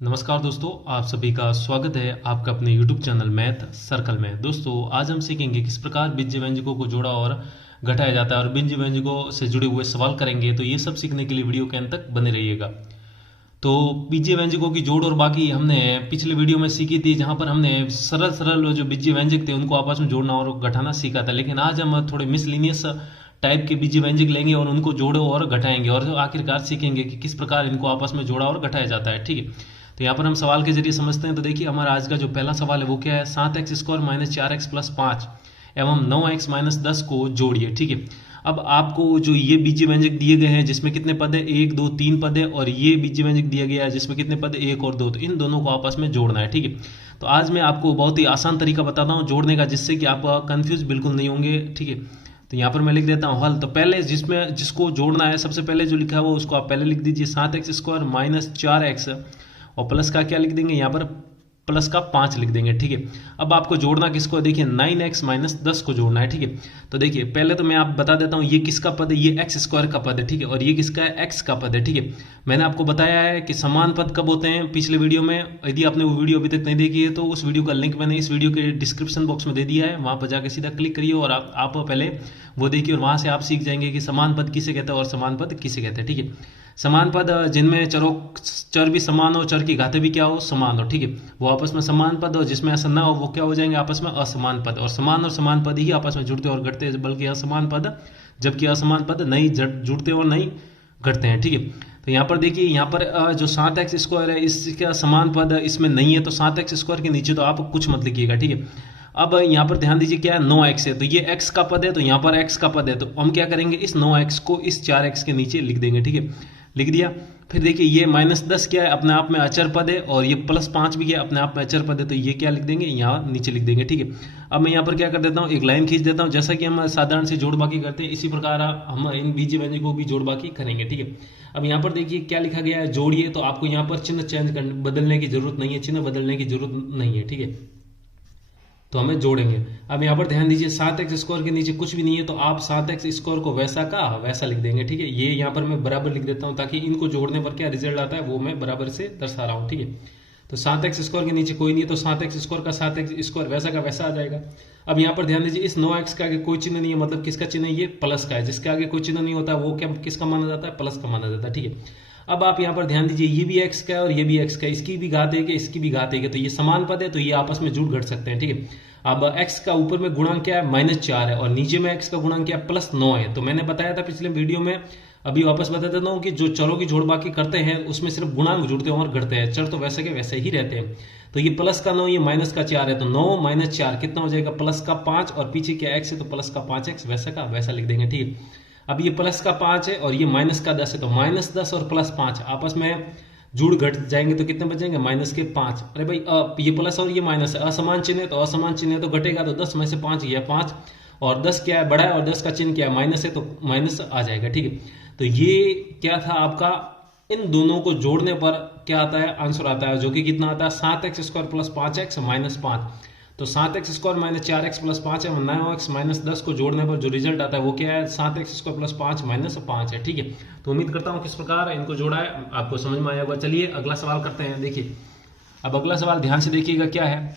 नमस्कार दोस्तों, आप सभी का स्वागत है आपका अपने YouTube चैनल मैथ सर्कल में। दोस्तों, आज हम सीखेंगे किस प्रकार बीजीय व्यंजकों को जोड़ा और घटाया जाता है और बीजीय व्यंजकों से जुड़े हुए सवाल करेंगे। तो ये सब सीखने के लिए वीडियो के अंत तक बने रहिएगा। तो बीजीय व्यंजकों की जोड़ और बाकी हमने पिछले वीडियो में सीखी थी, जहां पर हमने सरल सरल जो बीजीय व्यंजक थे उनको आपस में जोड़ना और घटाना सीखा था। लेकिन आज हम थोड़े मिसलिनियस टाइप के बीजीय व्यंजक लेंगे और उनको जोड़ो और घटाएंगे और आखिरकार सीखेंगे कि किस प्रकार इनको आपस में जोड़ा और घटाया जाता है। ठीक है, तो यहाँ पर हम सवाल के जरिए समझते हैं। तो देखिए, हमारा आज का जो पहला सवाल है वो क्या है, 7x² माइनस 4x प्लस 5 एवं 9x माइनस 10 को जोड़िए। ठीक है, अब आपको जो ये बीजीय व्यंजक दिए गए हैं जिसमें कितने पद है, 1 2 3 पद है, और ये बीजीय व्यंजक दिया गया है जिसमें कितने पद है, 1 और 2। तो इन दोनों को आपस में जोड़ना है। ठीक है, तो आज मैं आपको बहुत ही आसान तरीका बताता हूँ जोड़ने का, जिससे कि आप कंफ्यूज बिल्कुल नहीं होंगे। ठीक है, तो यहाँ पर मैं लिख देता हूँ हल। तो पहले जिसको जोड़ना है, सबसे पहले जो लिखा है वो उसको आप पहले लिख दीजिए, 7x² माइनस 4x और प्लस का क्या लिख देंगे, यहाँ पर प्लस का 5 लिख देंगे। ठीक है, अब आपको जोड़ना किसको है, देखिए 9x माइनस 10 को जोड़ना है। ठीक है, तो देखिए पहले तो मैं आप बता देता हूँ ये किसका पद है, ये x² का पद है। ठीक है, और ये किसका है, x का पद है। ठीक है, मैंने आपको बताया है कि समान पद कब होते हैं पिछले वीडियो में। यदि आपने वो वीडियो अभी तक नहीं देखी है तो उस वीडियो का लिंक मैंने इस वीडियो के डिस्क्रिप्शन बॉक्स में दे दिया है, वहां पर जाकर सीधा क्लिक करिए और आप पहले वो देखिए और वहां से आप सीख जाएंगे कि समान पद किसे कहते हैं और समान पद किसे कहते हैं। ठीक है, समान पद जिनमें चर भी समान हो, चर की घातें भी क्या हो, समान हो। ठीक है, वो आपस में समान पद, और जिसमें ऐसा ना हो वो क्या हो जाएंगे, आपस में असमान पद। और समान पद ही आपस में जुड़ते और घटते हैं, बल्कि असमान पद, जबकि असमान पद नहीं जुड़ते और नहीं घटते हैं। ठीक है, तो यहाँ पर देखिए, यहाँ पर जो 7x² है इसका समान पद इसमें नहीं है, तो 7x² के नीचे तो आप कुछ मत लिखिएगा। ठीक है, अब यहाँ पर ध्यान दीजिए क्या है, 9x है, तो ये x का पद है, तो यहाँ पर x का पद है, तो हम क्या करेंगे, इस 9x को इस 4x के नीचे लिख देंगे। ठीक है, लिख दिया। फिर देखिए ये माइनस 10 क्या है, अपने आप में अचर पद है, और ये प्लस 5 भी क्या है, अपने आप में अचर पद है, तो ये क्या लिख देंगे, यहाँ नीचे लिख देंगे। ठीक है, अब मैं यहाँ पर क्या कर देता हूँ, एक लाइन खींच देता हूँ, जैसा कि हम साधारण से जोड़ बाकी करते हैं इसी प्रकार हम इन बीजीय व्यंजकों को भी जोड़ बाकी करेंगे। ठीक है, अब यहाँ पर देखिए क्या लिखा गया है, जोड़िए। तो आपको यहाँ पर चिन्ह बदलने की जरूरत नहीं है, चिन्ह बदलने की जरूरत नहीं है। ठीक है, तो हमें जोड़ेंगे। अब यहाँ पर ध्यान दीजिए, 7x² के नीचे कुछ भी नहीं है, तो आप 7x² को वैसा का वैसा लिख देंगे। ठीक है, ये यहाँ पर मैं बराबर लिख देता हूँ ताकि इनको जोड़ने पर क्या रिजल्ट आता है वो मैं बराबर से दर्शा रहा हूँ। ठीक है, तो 7x² के नीचे कोई नहीं है, तो 7x² का 7x² वैसा का वैसा आ जाएगा। अब यहाँ पर ध्यान दीजिए, इस 9x के आगे कोई चिन्ह नहीं है, मतलब किसका चिन्ह है, ये प्लस का है। जिसके आगे कोई चिन्ह नहीं होता वो क्या किसका माना जाता है, प्लस का माना जाता है। ठीक है, अब आप यहाँ पर ध्यान दीजिए, ये भी x का है और ये भी x का है, इसकी भी घात है कि इसकी भी घात है, तो ये समान पद है, तो ये आपस में जुड़ घट सकते हैं। ठीक है, अब x का ऊपर में गुणांक क्या है, -4 है, और नीचे में x का गुणांक क्या है, +9 है। तो मैंने बताया था पिछले वीडियो में, अभी वापस बता देता हूँ कि जो चरों की जोड़ बाकी करते हैं उसमें सिर्फ गुणांक जुड़ते हैं और घटते हैं, चर तो वैसे के वैसे ही रहते हैं। तो ये प्लस का 9, ये माइनस का 4 है, तो 9 - 4 कितना हो जाएगा, प्लस का 5, और पीछे क्या x है, तो प्लस का 5x वैसा का वैसा लिख देंगे। ठीक है, अब ये प्लस का 5 है और ये माइनस का 10 है, तो -10 और +5 आपस में जुड़ घट जाएंगे, तो कितने बचेंगे, -5। अरे भाई ये प्लस और ये माइनस है, असमान चिन्ह है, तो असमान चिन्ह है तो घटेगा, तो 10 में से 5 गया 5, और 10 क्या है, बड़ा है, और 10 का चिन्ह क्या है, माइनस है, तो माइनस आ जाएगा। ठीक है, तो ये क्या था आपका, इन दोनों को जोड़ने पर क्या आता है, आंसर आता है, जो कि कितना आता है, 7x² प्लस 5x माइनस 5। तो 7x² माइनस 4x प्लस 5 है, 9x माइनस 10 को जोड़ने पर जो रिजल्ट आता है वो क्या है, 7x² प्लस 5 माइनस 5 है। ठीक है, तो उम्मीद करता हूँ किस प्रकार इनको जोड़ा है आपको समझ में आया होगा। चलिए अगला सवाल करते हैं। देखिए, अब अगला सवाल ध्यान से देखिएगा क्या है,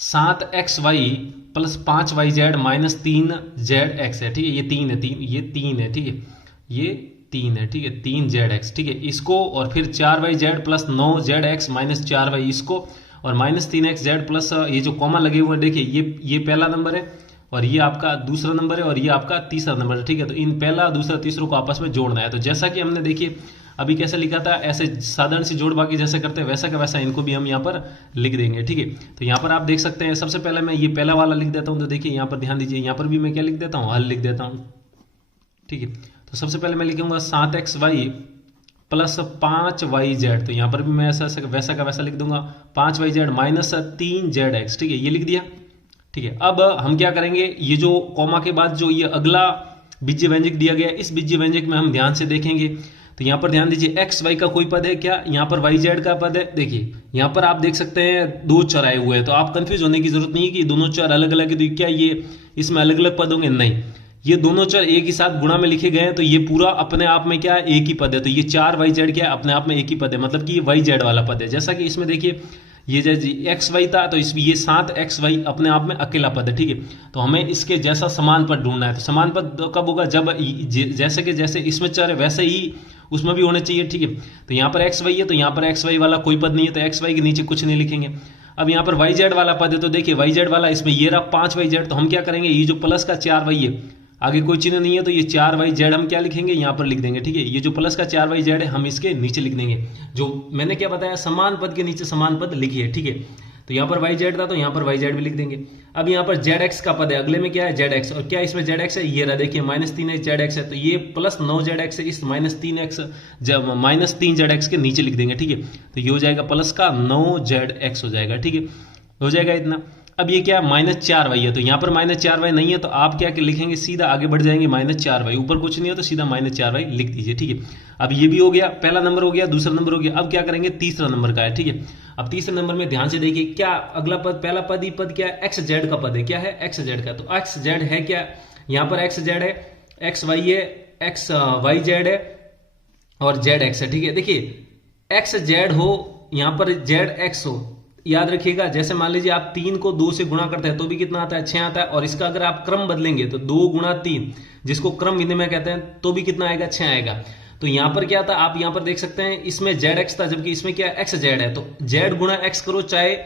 7xy plus 5yz minus 3zx है। ठीक है, ये 3 है, ये 3 है। ठीक है, ये 3 है। ठीक है, 3zx। ठीक है, इसको, और फिर 4yz plus 9zx minus 4y इसको, और -3xz प्लस ये जो कॉमा लगे हुए हैं, देखिए ये पहला नंबर है और ये आपका दूसरा नंबर है और ये आपका तीसरा नंबर है। ठीक है, तो इन पहला दूसरा तीसरों को आपस में जोड़ना है। तो जैसा कि हमने देखिए अभी कैसे लिखा था, ऐसे साधारण सी जोड़ बाकी जैसे करते हैं वैसा का वैसा इनको भी हम यहाँ पर लिख देंगे। ठीक है, तो यहाँ पर आप देख सकते हैं, सबसे पहले मैं ये पहला वाला लिख देता हूँ। तो देखिए यहाँ पर ध्यान दीजिए, यहाँ पर भी मैं क्या लिख देता हूँ, हल लिख देता हूँ। ठीक है, तो सबसे पहले मैं लिखूंगा 7xy प्लस 5yz, तो यहाँ पर भी मैं ऐसा वैसा का वैसा लिख दूंगा, 5yz माइनस 3zx। ठीक है, ये लिख दिया। ठीक है, अब हम क्या करेंगे, ये जो कॉमा के बाद जो ये अगला बीजीय व्यंजक दिया गया है, इस बीजीय व्यंजक में हम ध्यान से देखेंगे। तो यहाँ पर ध्यान दीजिए, एक्स वाई का कोई पद है क्या, यहाँ पर वाई जेड का पद है। देखिए यहाँ पर आप देख सकते हैं दो चर आए हुए हैं, तो आप कंफ्यूज होने की जरूरत नहीं है कि दोनों चर अलग अलग है, तो क्या ये इसमें अलग अलग पद होंगे, नहीं, ये दोनों चर एक ही साथ गुणा में लिखे गए हैं, तो ये पूरा अपने आप में क्या है, एक ही पद है। तो ये 4yz क्या है, अपने आप में एक ही पद है, मतलब कि ये yz वाला पद है। जैसा कि इसमें देखिए ये जैसे xy था, तो इसमें ये 7xy अपने आप में अकेला पद है, ठीक है। तो हमें इसके जैसा समान पद ढूंढना है। तो समान पद कब होगा, जब जैसे कि जैसे इसमें चर है वैसे ही उसमें भी होने चाहिए, ठीक है। तो यहाँ पर xy है, तो यहाँ पर xy वाला कोई पद नहीं है, तो xy के नीचे कुछ नहीं लिखेंगे। अब यहाँ पर yz वाला पद है, तो देखिए yz वाला इसमें ये रहा 5yz, तो हम क्या करेंगे, ये जो प्लस का 4y है, आगे कोई चिन्ह नहीं है, तो ये 4yz हम क्या लिखेंगे, यहाँ पर लिख देंगे, ठीक है। ये जो प्लस का 4yz है हम इसके नीचे लिख देंगे। जो मैंने क्या बताया, समान पद के नीचे समान पद लिखिए, ठीक है। तो यहाँ पर yz था, तो यहाँ पर yz भी लिख देंगे। अब यहाँ पर zx का पद है, अगले में क्या है zx, और क्या इसमें zx है, ये रहा देखिए -3 zx है, तो ये प्लस 9zx है, इस -3x जब -3zx के नीचे लिख देंगे, ठीक है। तो ये हो जाएगा प्लस का 9zx हो जाएगा, ठीक है, हो जाएगा इतना। अब ये क्या -4y है, तो यहाँ पर -4y नहीं है, तो आप क्या लिखेंगे, सीधा आगे बढ़ जाएंगे, -4y, ऊपर कुछ नहीं है तो सीधा -4y लिख दीजिए, ठीक है। अब ये भी हो गया, पहला नंबर हो गया, दूसरा नंबर हो गया। अब क्या करेंगे, तीसरा नंबर का है, ठीक है। अब तीसरे नंबर में ध्यान से देखिए, क्या अगला पद, पहला पद ही पद क्या है, xz का पद है, क्या है, xz का। तो xz है क्या, यहाँ पर xz है, xy है, xyz है और zx है, ठीक है। देखिए xz हो, यहाँ पर zx हो, याद रखिएगा, जैसे मान लीजिए आप 3 को 2 से गुणा करते हैं तो भी कितना आता है, 6 आता है। और इसका अगर आप क्रम बदलेंगे तो 2 गुणा 3, जिसको क्रम विनिमय कहते हैं, तो भी कितना आएगा, 6 आएगा। तो यहां पर क्या था, आप यहां पर देख सकते हैं, इसमें zx था, जबकि इसमें क्या xz है। तो z गुणा x करो चाहे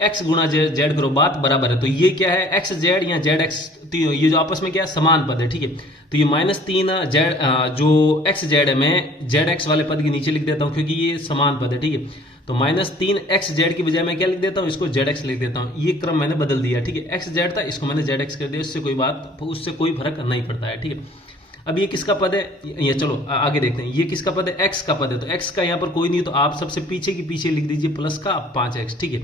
x गुणा z करो, बात बराबर है। तो ये क्या है, xz या zx, तो ये जो आपस में क्या है, समान पद है, ठीक है। तो ये -3 जो xz है, मैं zx वाले पद के नीचे लिख देता हूं, क्योंकि ये समान पद है, ठीक है। तो -3 xz की बजाय मैं क्या लिख देता हूं, इसको zx लिख देता हूं। ये क्रम मैंने बदल दिया, ठीक है। xz था, इसको मैंने zx कर दिया, उससे कोई फर्क नहीं पड़ता है, ठीक है। अब ये किसका पद है, ये चलो आगे देखते हैं, ये किसका पद है, x का पद है। तो x का यहाँ पर कोई नहीं, तो आप सबसे पीछे की पीछे लिख दीजिए प्लस का 5x, ठीक है।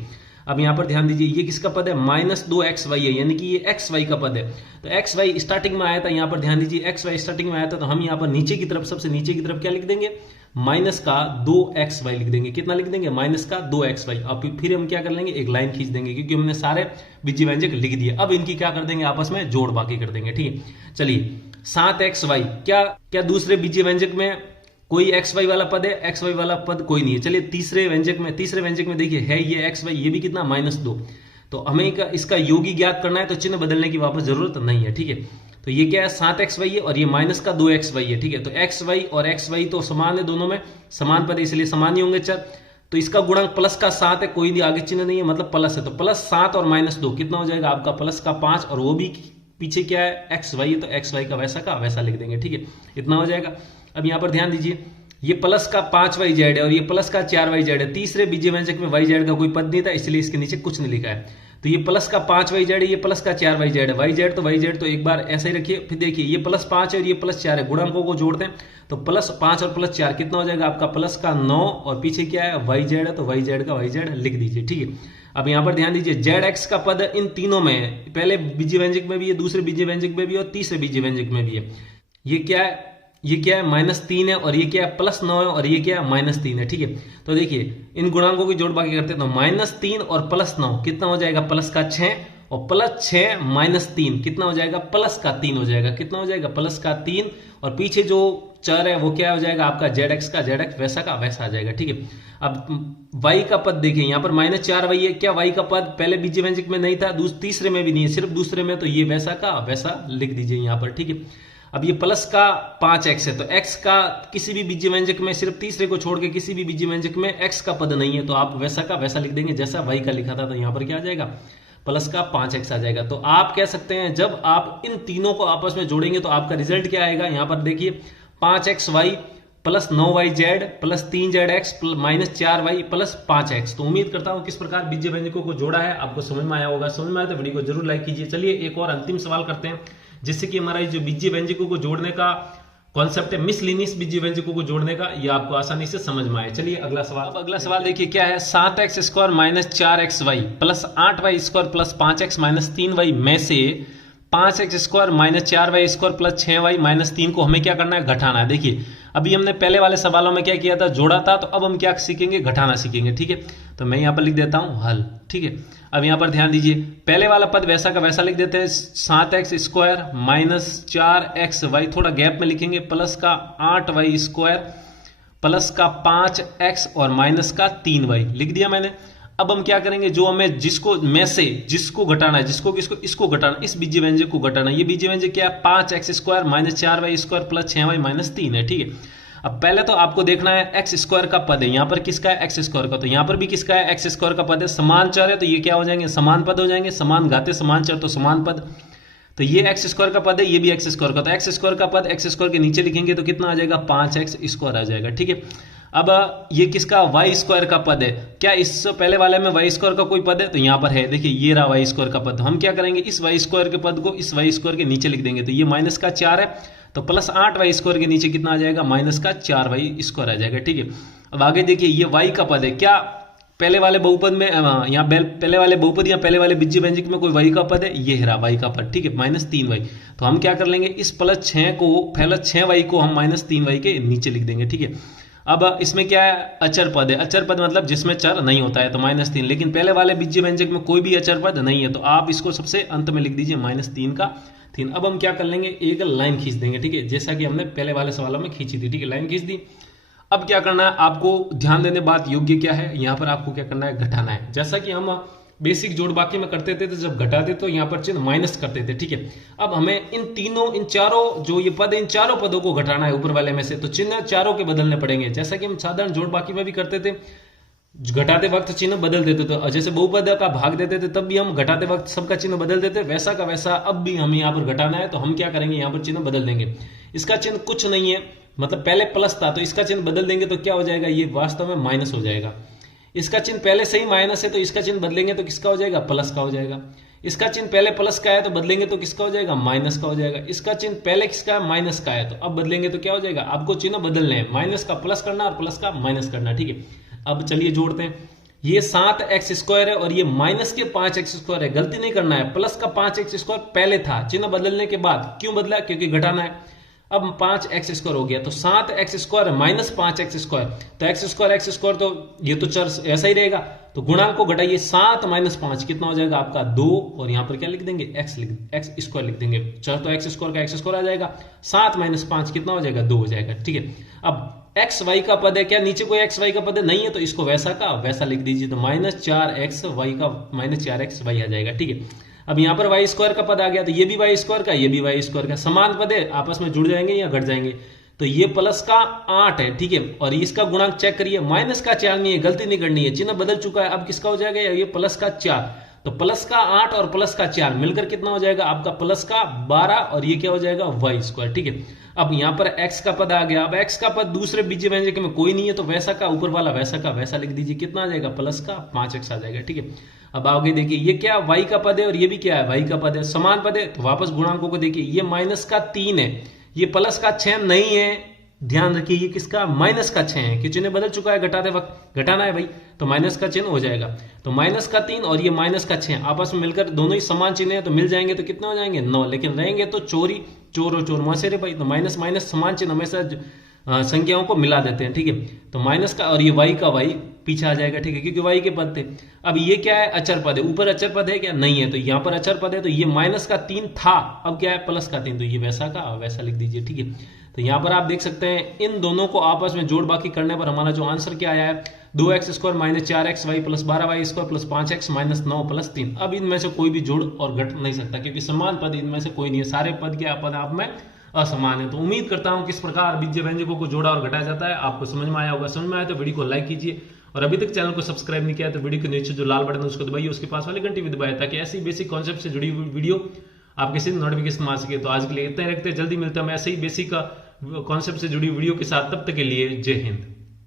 अब यहाँ पर ध्यान दीजिए, ये किसका पद है, -2xy है, यानी कि ये xy का पद है। तो xy स्टार्टिंग में आया था, यहाँ पर ध्यान दीजिए, xy स्टार्टिंग में आया था, तो हम यहाँ पर नीचे की तरफ, सबसे नीचे की तरफ क्या लिख देंगे, -2xy लिख देंगे। कितना लिख देंगे, -2xy। अब फिर हम क्या कर लेंगे, एक लाइन खींच देंगे, क्योंकि हमने सारे बीजीय व्यंजक लिख दिए। अब इनकी क्या कर देंगे, आपस में जोड़ बाकी कर देंगे, ठीक है। चलिए 7xy, क्या दूसरे बीजीय व्यंजक में कोई xy वाला पद है, xy वाला पद कोई नहीं है। चलिए तीसरे व्यंजक में देखिए है ये xy, ये भी कितना, -2। तो हमें इसका योगी ज्ञात करना है, तो चिन्ह बदलने की वापस जरूरत नहीं है, ठीक है। तो ये क्या है, 7xy है, और ये -2xy है, ठीक है। तो xy और xy तो समान है, दोनों में समान पद है, इसलिए समान ही होंगे चर। तो इसका गुणांक प्लस का 7 है, कोई भी आगे चिन्ह नहीं है, मतलब प्लस है। तो +7 और -2 कितना हो जाएगा आपका, प्लस का 5, और वो भी पीछे क्या है, xy है, तो xy का वैसा लिख देंगे, ठीक है। इतना हो जाएगा। अब यहाँ पर ध्यान दीजिए, ये प्लस का 5yz है और ये प्लस का 4yz है। तीसरे बीजीय व्यंजक में yz का कोई पद नहीं था, इसलिए इसके नीचे कुछ नहीं लिखा है। तो ये प्लस का 5yz है, ये प्लस का 4yz है। yz तो एक बार ऐसे ही रखिए। फिर देखिए ये +5 है और ये +4 है, गुणांकों को जोड़ते हैं तो +5 और +4 कितना हो जाएगा आपका, प्लस का 9, और पीछे क्या है, yz है, तो yz का yz लिख दीजिए, ठीक है। अब यहाँ पर ध्यान दीजिए, zx का पद इन तीनों में है, पहले बीजीय व्यंजक में भी है, दूसरे बीजीय व्यंजक में भी है, और तीसरे बीजीय व्यंजक में भी है। ये क्या है, -3 है, और ये क्या है, +9 है, और ये क्या है, -3 है, ठीक है। तो देखिए इन गुणांकों की जोड़ बाकी करते हैं, तो -3 और +9 कितना हो जाएगा, प्लस का 6, और +6 -3 कितना हो जाएगा, प्लस का 3 हो जाएगा। कितना हो जाएगा, प्लस का 3, और पीछे जो चर है वो क्या हो जाएगा आपका, zx वैसा का वैसा आ जाएगा, ठीक है। अब y का पद देखिए, यहाँ पर -4y है, क्या y का पद पहले बीजीय व्यंजक में नहीं था, तीसरे में भी नहीं है, सिर्फ दूसरे में, तो ये वैसा का वैसा लिख दीजिए यहाँ पर, ठीक है। अब ये प्लस का 5x है, तो x का किसी भी बीजीय व्यंजक में, सिर्फ तीसरे को छोड़ के किसी भी बीजीय व्यंजक में x का पद नहीं है, तो आप वैसा का वैसा लिख देंगे जैसा y का लिखा था। तो यहाँ पर क्या आ जाएगा, प्लस का 5x आ जाएगा। तो आप कह सकते हैं जब आप इन तीनों को आपस में जोड़ेंगे तो आपका रिजल्ट क्या आएगा, यहाँ पर देखिए 5xy plus 9yz plus 3zx -4y plus 5x। तो उम्मीद करता हूं किस प्रकार बीजीय व्यंजकों को जोड़ा है आपको समझ में आया होगा। समझ में आया तो वीडियो को जरूर लाइक कीजिए। चलिए एक और अंतिम सवाल करते हैं, जिससे कि हमारा जो बीजीय व्यंजकों को जोड़ने का कॉन्सेप्ट है, मिसलिनियस बीजीय व्यंजकों को जोड़ने का, ये आपको आसानी से समझ में आए। चलिए अगला सवाल। अब अगला सवाल देखिए क्या है, 7x² -4xy plus 8y² plus 5x -3y में से 5x² -4y² प्लस 6y -3 को हमें क्या करना है, घटाना है। देखिए अभी हमने पहले वाले सवालों में क्या किया था, जोड़ा था, तो अब हम क्या सीखेंगे, घटाना सीखेंगे। ठीक है, तो मैं यहाँ पर लिख देता हूँ हल। ठीक है, अब यहाँ पर ध्यान दीजिए, पहले वाला पद वैसा का वैसा लिख देते हैं, 7x² माइनस 4xy, थोड़ा गैप में लिखेंगे, प्लस का 8y² प्लस का 5x और माइनस का 3y लिख दिया मैंने। अब हम क्या करेंगे, जो हमें जिसको घटाना है, इसको घटाना, इस बीजीय व्यंजक को घटाना है। ये बीजीय व्यंजक क्या है, 5x² minus 4y² plus 6y minus 3 है। ठीक है, अब पहले तो आपको देखना है x² का पद है, यहां पर किसका है, x² का, तो यहां पर भी किसका है, x² का पद है। समान चर है तो ये क्या हो जाएंगे, समान पद हो जाएंगे, समान घाते समान चर तो समान पद। तो ये x² का पद है, ये भी x² का, तो x² का पद x² के नीचे लिखेंगे तो कितना आ जाएगा, 5x² आ जाएगा। ठीक है, अब ये किसका, y² का पद है, क्या इससे पहले वाले में y² का कोई पद है, तो यहां पर है, देखिए ये रहा y² का पद। हम क्या करेंगे, इस y² के पद को इस y² के नीचे लिख देंगे, तो ये माइनस का 4 है, तो प्लस 8y² के नीचे कितना आ जाएगा, माइनस का 4y² आ जाएगा। ठीक है, अब आगे देखिए, ये y का पद है, क्या पहले वाले बहुपद में, यहाँ पहले वाले बहुपद या पहले वाले बीजीय व्यंजक में कोई y का पद है, ये रहा y का पद। ठीक है, माइनस 3y, तो हम क्या कर लेंगे, इस प्लस 6y को हम माइनस 3y के नीचे लिख देंगे। ठीक है, अब इसमें क्या है, अचर पद है, अचर पद मतलब जिसमें चर नहीं होता है, तो -3, लेकिन पहले वाले बीजीय व्यंजक में कोई भी अचर पद नहीं है, तो आप इसको सबसे अंत में लिख दीजिए -3 का 3। अब हम क्या कर लेंगे, एक लाइन खींच देंगे। ठीक है, जैसा कि हमने पहले वाले सवालों में खींची थी। ठीक है, लाइन खींच दी। अब क्या करना है, आपको ध्यान देने बात योग्य क्या है, यहाँ पर आपको क्या करना है, घटाना है। जैसा कि हम बेसिक जोड़ बाकी में करते थे, तो जब घटाते तो यहाँ पर चिन्ह माइनस करते थे। ठीक है, अब हमें इन चारों जो ये पद, इन चारों पदों को घटाना है ऊपर वाले में से, तो चिन्ह चारों के बदलने पड़ेंगे। जैसा कि हम साधारण जोड़ बाकी में भी करते थे, घटाते वक्त चिन्ह बदल देते थे, जैसे बहुपद का भाग देते थे तब भी हम घटाते वक्त सबका चिन्ह बदल देते, वैसा का वैसा अब भी हमें यहाँ पर घटाना है, तो हम क्या करेंगे, यहाँ पर चिन्ह बदल देंगे। इसका चिन्ह कुछ नहीं है, मतलब पहले प्लस था, तो इसका चिन्ह बदल देंगे तो क्या हो जाएगा, ये वास्तव में माइनस हो जाएगा। इसका चिन्ह पहले से ही माइनस है, तो इसका चिन्ह बदलेंगे तो किसका हो जाएगा, प्लस का हो जाएगा। इसका चिन्ह पहले प्लस का है तो बदलेंगे तो किसका हो जाएगा, माइनस का हो जाएगा। इसका चिन्ह पहले किसका है, माइनस का है, तो अब बदलेंगे तो क्या हो जाएगा, आपको चिन्ह बदलने हैं, माइनस का प्लस करना और प्लस का माइनस करना। ठीक है, अब चलिए जोड़ते हैं। ये 7x² है और ये माइनस के 5x² है, गलती नहीं करना है, प्लस का 5x² पहले था, चिन्ह बदलने के बाद क्यों बदला, क्योंकि घटाना है। अब 5x² हो गया, तो 7x² माइनस 5x², तो x² तो ये तो चर ऐसा ही रहेगा, तो गुणांक को घटाइए, 7 माइनस 5 कितना हो जाएगा आपका 2, और यहां पर क्या लिख देंगे, x² लिख देंगे, चर तो x² का x² आ जाएगा, 7 माइनस 5 कितना हो जाएगा, 2 हो जाएगा। ठीक है, अब xy का पद है, क्या नीचे कोई xy का पद है, नहीं है, तो इसको वैसा का वैसा लिख दीजिए, तो -4xy का -4xy आ जाएगा। ठीक है, अब यहाँ पर y² का पद आ गया, तो ये भी y² का, ये भी y² का, समान पद है, आपस में जुड़ जाएंगे या घट जाएंगे, तो ये प्लस का 8 है। ठीक है, और इसका गुणांक चेक करिए, माइनस का 4 नहीं है, गलती नहीं करनी है, चिन्ह बदल चुका है, अब किसका हो जाएगा, ये प्लस का 4, तो प्लस का 8 और प्लस का 4 मिलकर कितना हो जाएगा आपका, प्लस का 12, और ये क्या हो जाएगा, y²। ठीक है, अब यहाँ पर x का पद आ गया, अब x का पद दूसरे बीजीय व्यंजक में कोई नहीं है, तो वैसा का ऊपर वाला वैसा का वैसा लिख दीजिए, कितना आ जाएगा, प्लस का 5x आ जाएगा। ठीक है, अब आगे देखिए, ये क्या y का पद है और ये भी क्या है, y का पद है, समान पद है, तो वापस गुणांकों को देखिए, ये माइनस का 3 है, ये प्लस का 6 नहीं है, ध्यान रखिए, ये किसका, माइनस का 6 है, कि चिन्ह बदल चुका है, घटाते वक्त घटाना है भाई, तो माइनस का चिन्ह हो जाएगा, तो माइनस का 3 और ये माइनस का 6 आपस में मिलकर दोनों ही समान चिन्ह है, तो मिल जाएंगे, तो कितने हो जाएंगे, 9, लेकिन रहेंगे तो चोर और चोर मासे रे भाई, तो माइनस माइनस समान चिन्ह हमेशा संख्याओं को मिला देते हैं। ठीक है, तो माइनस का और ये y का y पीछे आ जाएगा। ठीक है, क्योंकि y के पद थे। अब ये क्या है, अचर पद है, ऊपर अचर पद है क्या, नहीं है, तो यहाँ पर अचर पद है, तो ये माइनस का 3 था, अब क्या है, प्लस का 3, तो ये वैसा का वैसा लिख दीजिए। ठीक है, तो यहाँ पर आप देख सकते हैं, इन दोनों को आपस में जोड़ बाकी करने पर हमारा जो आंसर क्या आया है, 2x² minus 4xy plus 12y² plus 5x minus 9 plus 3। अब इनमें से कोई भी जोड़ और घट नहीं सकता, क्योंकि समान पद इनमें से कोई नहीं है, सारे पद के पद आप में असमान है। तो उम्मीद करता हूं किस प्रकार बीजीय व्यंजकों को जोड़ा और घटाया जाता है आपको समझ में आया होगा। समझ में आया तो वीडियो को लाइक कीजिए, और अभी तक चैनल को सब्सक्राइब नहीं किया तो वीडियो के नीचे जो लाल बटन है उसको दबाइए, उसके पास वाली घंटी भी दबाइए, ताकि ऐसी बेसिक कॉन्सेप्ट से जुड़ी हुई वीडियो आपके सिर्फ नोटिफिकेशन आ सके। तो आज के लिए इतना ही रखते हैं, जल्दी मिलता है मैं ऐसे ही बेसिक कॉन्सेप्ट से जुड़ी वीडियो के साथ, तब तक के लिए जय हिंद।